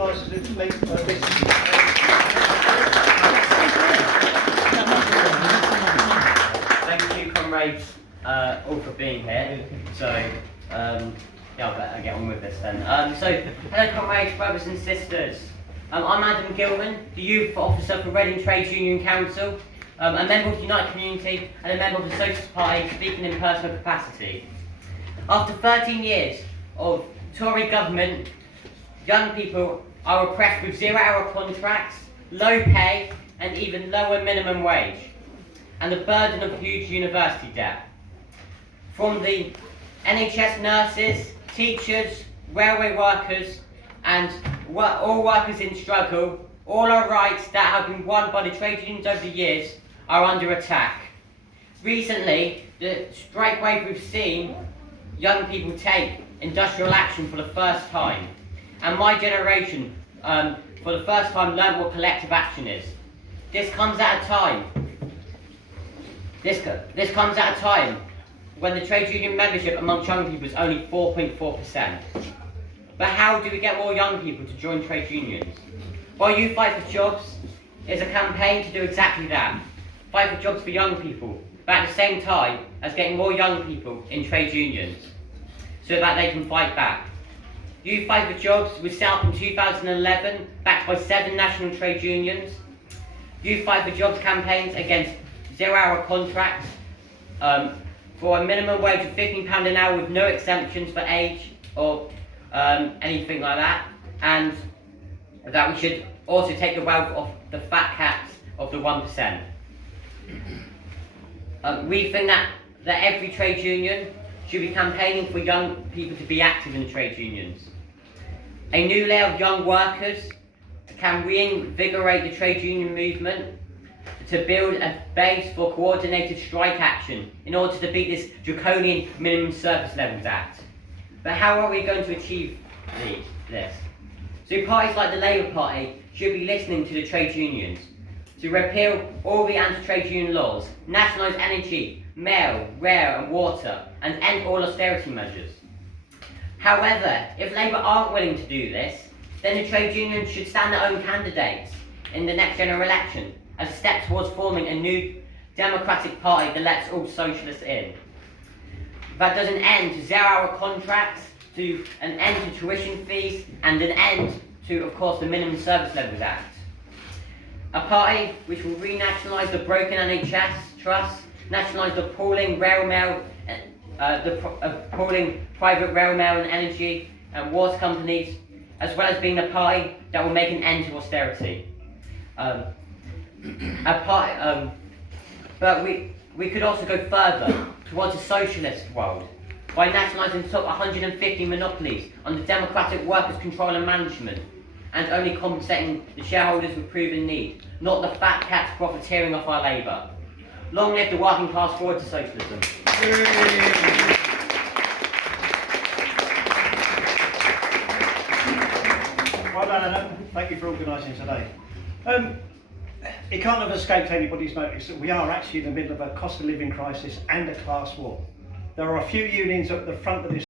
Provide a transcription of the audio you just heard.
organisers this. Thank you, comrades, all for being here. So, yeah, I better get on with this then. Hello, comrades, brothers and sisters. I'm Adam Gilman, the Youth Officer for Reading Trades Union Council, a member of the United Community and a member of the Socialist Party, speaking in personal capacity. After 13 years of Tory government, young people are oppressed with zero-hour contracts, low pay and even lower minimum wage, and the burden of huge university debt. From the NHS nurses, teachers, railway workers and all workers in struggle, all our rights that have been won by the trade unions over the years are under attack. Recently, the strike wave we've seen young people take industrial action for the first time, and my generation for the first time learned what collective action is. This comes at a time when the trade union membership among young people is only 4.4%. But how do we get more young people to join trade unions? Well, You Fight for Jobs is a campaign to do exactly that. Fight for jobs for young people, but at the same time as getting more young people in trade unions, so that they can fight back. You Fight for Jobs was set up in 2011, backed by 7 national trade unions. You Fight for Jobs campaigns against zero-hour contracts for a minimum wage of £15 an hour with no exemptions for age or anything like that, and that we should also take the wealth off the fat cats of the 1%. We think that every trade union should be campaigning for young people to be active in the trade unions. A new layer of young workers can reinvigorate the trade union movement to build a base for coordinated strike action in order to beat this draconian Minimum Service Levels Act. But how are we going to achieve this? So parties like the Labour Party should be listening to the trade unions to repeal all the anti-trade union laws, nationalise energy, mail, rail and water, and end all austerity measures. However, if Labour aren't willing to do this, then the trade unions should stand their own candidates in the next general election as a step towards forming a new democratic party that lets all socialists in. That does an end to zero-hour contracts, to an end to tuition fees, and an end to, of course, the Minimum Service Levels Act. A party which will renationalise the broken NHS trust, nationalise the appalling appalling private rail mail and energy and water companies, as well as being a party that will make an end to austerity. But we could also go further towards a socialist world by nationalising the top 150 monopolies under democratic workers' control and management, and only compensating the shareholders with proven need, not the fat cats profiteering off our labour. Long live the working class forward to socialism. Well done, Adam. Thank you for organising today. It can't have escaped anybody's notice that we are actually in the middle of a cost of living crisis and a class war. There are a few unions at the front of this